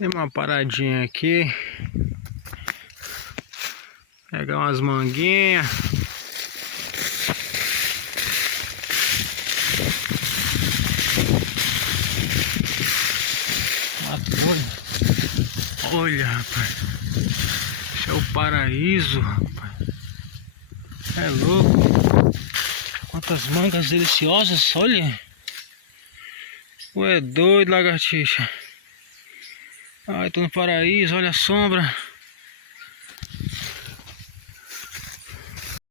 Tem uma paradinha aqui. Pegar umas manguinhas. Olha, rapaz. Isso é o paraíso, rapaz. É louco. Quantas mangas deliciosas, olha. Ué, doido, lagartixa. Ai, tô no paraíso, olha a sombra.